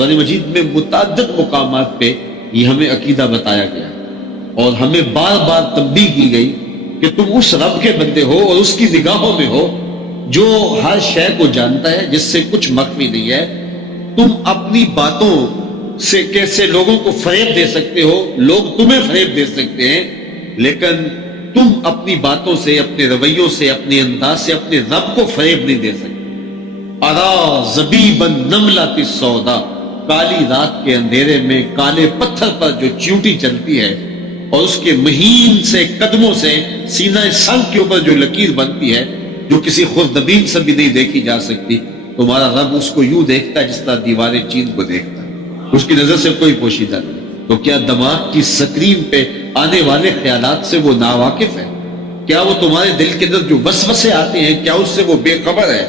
قرآن مجید میں متعدد مقامات پہ یہ ہمیں عقیدہ بتایا گیا اور ہمیں بار بار تنبیہ کی گئی کہ تم اس رب کے بندے ہو اور اس کی نگاہوں میں ہو جو ہر شے کو جانتا ہے، جس سے کچھ مخفی نہیں ہے۔ تم اپنی باتوں سے کیسے لوگوں کو فریب دے سکتے ہو، لوگ تمہیں فریب دے سکتے ہیں، لیکن تم اپنی باتوں سے، اپنے رویوں سے، اپنے انداز سے اپنے رب کو فریب نہیں دے سکتے۔ ارا زبیبا نملۃ السودا، کالی رات کے اندھیرے میں کالے پتھر پر جو چیونٹی چلتی ہے اور اس کے مہین سے قدموں سے سینہ سنگ کے اوپر جو لکیر بنتی ہے، جو کسی خوردبین سے بھی نہیں دیکھی جا سکتی، تمہارا رب اس کو یوں دیکھتا ہے جس طرح دیوار چین کو دیکھتا ہے، اس کی نظر سے کوئی پوشیدہ نہیں۔ تو کیا دماغ کی سکرین پہ آنے والے خیالات سے وہ ناواقف ہے؟ کیا وہ تمہارے دل کے اندر جو وسوسے آتے ہیں کیا اس سے وہ بے خبر ہے؟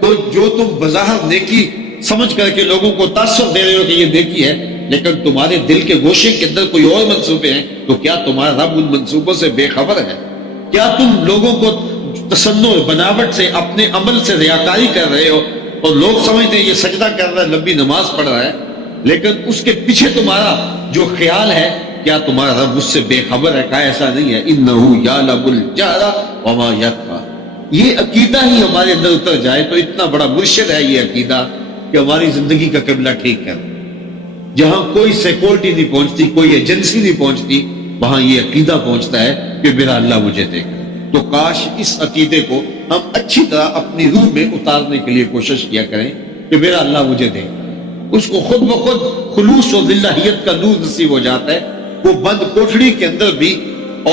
تو جو تم بظاہر نیکی سمجھ کر کے لوگوں کو تاثر دے رہے ہو کہ یہ نیکی ہے، لیکن تمہارے دل کے گوشے کے اندر کوئی اور منصوبے ہیں، تو کیا تمہارا رب ان منصوبوں سے بے خبر ہے؟ کیا تم لوگوں کو تصنع بناوٹ سے اپنے عمل سے ریاکاری کر رہے ہو اور لوگ سمجھتے ہیں یہ سجدہ کر رہا ہے، لمبی نماز پڑھ رہا ہے، لیکن اس کے پیچھے تمہارا جو خیال ہے، کیا تمہارا رب اس سے بے خبر ہے؟ کہا ایسا نہیں ہے۔ اِنَّهُ يَعْلَمُ الْجَهْرَ وَمَا يَخْفَى۔ یہ عقیدہ ہی ہمارے اندر اتر جائے تو اتنا بڑا مرشد ہے یہ عقیدہ کہ ہماری زندگی کا قبلہ ٹھیک کر، جہاں کوئی سیکورٹی نہیں پہنچتی، کوئی ایجنسی نہیں پہنچتی، وہاں یہ عقیدہ پہنچتا ہے کہ میرا اللہ مجھے دیکھ رہا ہے۔ تو کاش اس عقیدے کو ہم اچھی طرح اپنی روح میں اتارنے کے لیے کوشش کیا کریں کہ میرا اللہ مجھے دیکھ رہا ہے۔ اس کو خود بخود خلوص و ذلہیت کا نور نصیب ہو جاتا ہے، وہ بند کوٹھڑی کے اندر بھی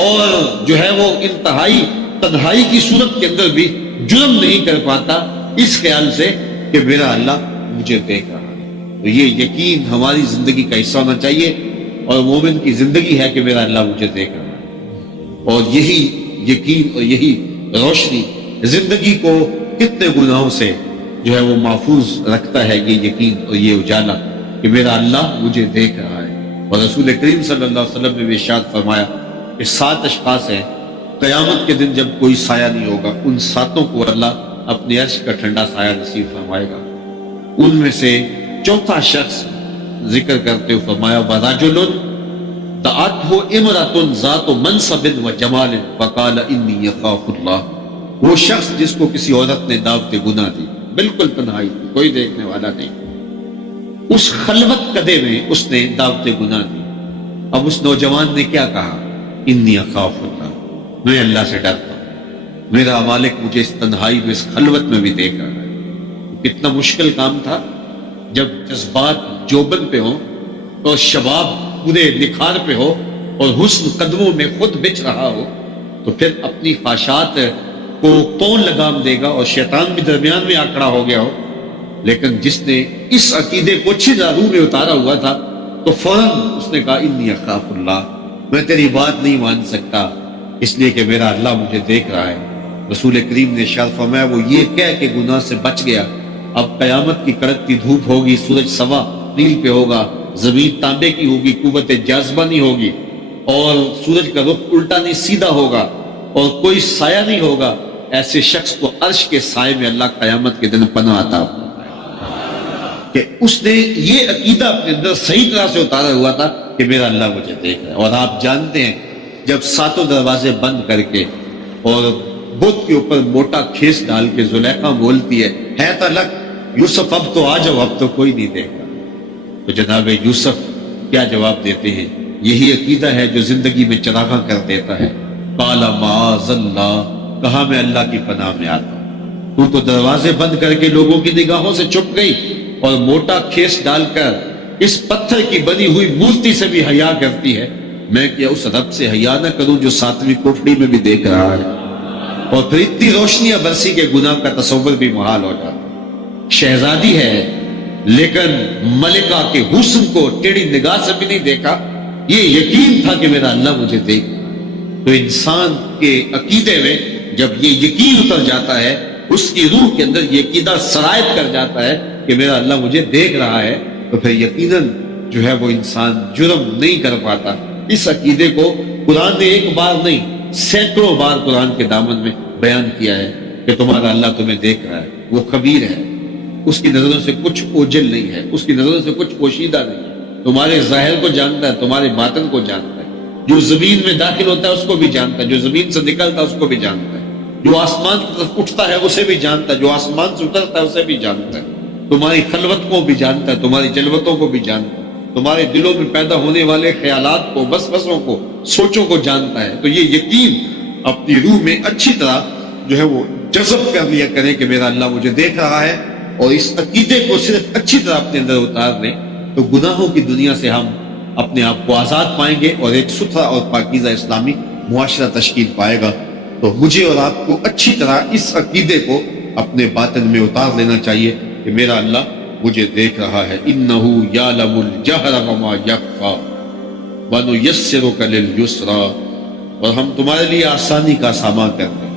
اور جو ہے وہ انتہائی تنہائی کی صورت کے اندر بھی جرم نہیں کر پاتا اس خیال سے کہ میرا اللہ مجھے دیکھ رہا ہے۔ تو یہ یقین ہماری زندگی کا حصہ ہونا چاہیے، اور مومن کی زندگی ہے کہ میرا اللہ مجھے دیکھ رہا ہے۔ اور یہی یقین اور یہی روشنی زندگی کو کتنے گناہوں سے جو ہے وہ محفوظ رکھتا ہے، یہ یقین اور یہ اجالا کہ میرا اللہ مجھے دیکھ رہا ہے۔ اور رسول کریم صلی اللہ علیہ وسلم نے ارشاد فرمایا کہ 7 اشخاص ہیں قیامت کے دن جب کوئی سایہ نہیں ہوگا، ان 7 کو اللہ اپنے عرش کا ٹھنڈا سایہ نصیب فرمائے گا۔ ان میں سے چوتھا شخص ذکر کرتے ہوئے فرمایا وَرَجُلٌ دَعَتْهُ امْرَأَةٌ ذَاتُ مَنْصَبٍ وَجَمَالٍ فَقَالَ إِنِّي أَخَافُ اللَّهَ۔ وہ شخص جس کو کسی عورت نے دعوت گناہ دی، بالکل تنہائی تھی، کوئی دیکھنے والا نہیں، اس خلوت قدے میں اس نے دعوت گناہ دی۔ اب اس نوجوان نے کیا کہا؟ انی اخاف اللہ، میں اللہ سے ڈرتا ہوں، میرا مالک مجھے اس تنہائی میں، اس خلوت میں بھی دیکھ رہا ہے۔ کتنا مشکل کام تھا جب جذبات جوبن پہ ہوں اور شباب پورے نکھار پہ ہو اور حسن قدموں میں خود بچ رہا ہو، تو پھر اپنی خواہشات کو کون لگام دے گا، اور شیطان بھی درمیان میں آ کھڑا ہو گیا ہو۔ لیکن جس نے اس عقیدے کو اچھی راہوں میں اتارا ہوا تھا تو فوراً اس نے کہا انی اخاف اللہ، میں تیری بات نہیں مان سکتا اس لیے کہ میرا اللہ مجھے دیکھ رہا ہے۔ رسول کریم نے ارشاد فرمایا وہ یہ کہہ کے گناہ سے بچ گیا۔ اب قیامت کی کڑکتی دھوپ ہوگی، سورج سوا نیل پہ ہوگا، زمین تانبے کی ہوگی، قوت جاذبہ نہیں ہوگی، اور سورج کا رخ الٹا نہیں سیدھا ہوگا، اور کوئی سایہ نہیں ہوگا۔ ایسے شخص کو عرش کے سائے میں اللہ قیامت کے دن پناہ عطا کہ اس نے یہ عقیدہ اپنے اندر صحیح طرح سے اتارا ہوا تھا کہ میرا اللہ مجھے دیکھ رہا ہے۔ اور آپ جانتے ہیں جب 7 دروازے بند کر کے اور بت کے اوپر موٹا کھیس ڈال کے زلیخا بولتی ہے تلک یوسف اب تو آ جاؤ، اب تو کوئی نہیں دیکھا، تو جناب یوسف کیا جواب دیتے ہیں؟ یہی عقیدہ ہے جو زندگی میں چراغاں کر دیتا ہے۔ قال معاذ اللہ، کہا میں اللہ کی پناہ میں آتا ہوں، تو دروازے بند کر کے لوگوں کی نگاہوں سے چھپ گئی اور موٹا کھیس ڈال کر اس پتھر کی بنی ہوئی مورتی سے بھی حیا کرتی ہے، میں کیا اس رب سے حیا نہ کروں جو 7ویں کوٹھڑی میں بھی دیکھ رہا ہے؟ اور پھر اتنی روشنیاں برسی کے گناہ کا تصور بھی محال ہو جاتا۔ شہزادی ہے لیکن ملکہ کے حسن کو ٹیڑھی نگاہ سے بھی نہیں دیکھا، یہ یقین تھا کہ میرا اللہ مجھے دیکھ۔ تو انسان کے عقیدے میں جب یہ یقین اتر جاتا ہے، اس کی روح کے اندر یہ عقیدہ سرایت کر جاتا ہے کہ میرا اللہ مجھے دیکھ رہا ہے، تو پھر یقیناً جو ہے وہ انسان جرم نہیں کر پاتا۔ اس عقیدے کو قرآن نے ایک بار نہیں، سینکڑوں بار قرآن کے دامن میں بیان کیا ہے کہ تمہارا اللہ تمہیں دیکھ رہا ہے، وہ خبیر ہے، اس کی نظروں سے کچھ اوجل نہیں ہے، اس کی نظروں سے کچھ پوشیدہ نہیں ہے، تمہارے ظاہر کو جانتا ہے، تمہارے باطن کو جانتا ہے، جو زمین میں داخل ہوتا ہے اس کو بھی جانتا ہے، جو زمین سے نکلتا ہے اس کو بھی جانتا ہے، جو آسمان کی طرف اٹھتا ہے اسے بھی جانتا ہے، جو آسمان سے اترتا ہے اسے بھی جانتا ہے، تمہاری خلوت کو بھی جانتا ہے، تمہاری جلوتوں کو بھی جانتا ہے، تمہارے دلوں میں پیدا ہونے والے خیالات کو، وسوسوں کو، سوچوں کو جانتا ہے۔ تو یہ یقین اپنی روح میں اچھی طرح جو ہے وہ جذب کر لیا کریں کہ میرا اللہ مجھے دیکھ رہا ہے، اور اس عقیدے کو صرف اچھی طرح اپنے اندر اتار لیں تو گناہوں کی دنیا سے ہم اپنے آپ کو آزاد پائیں گے اور ایک ستھرا اور پاکیزہ اسلامی معاشرہ تشکیل پائے گا۔ تو مجھے اور آپ کو اچھی طرح اس عقیدے کو اپنے باطن میں اتار لینا چاہیے کہ میرا اللہ مجھے دیکھ رہا ہے۔ انہو یعلم الجہر وما یخفی ونیسرک للیسری، اور ہم تمہارے لیے آسانی کا سامان کرتے ہیں،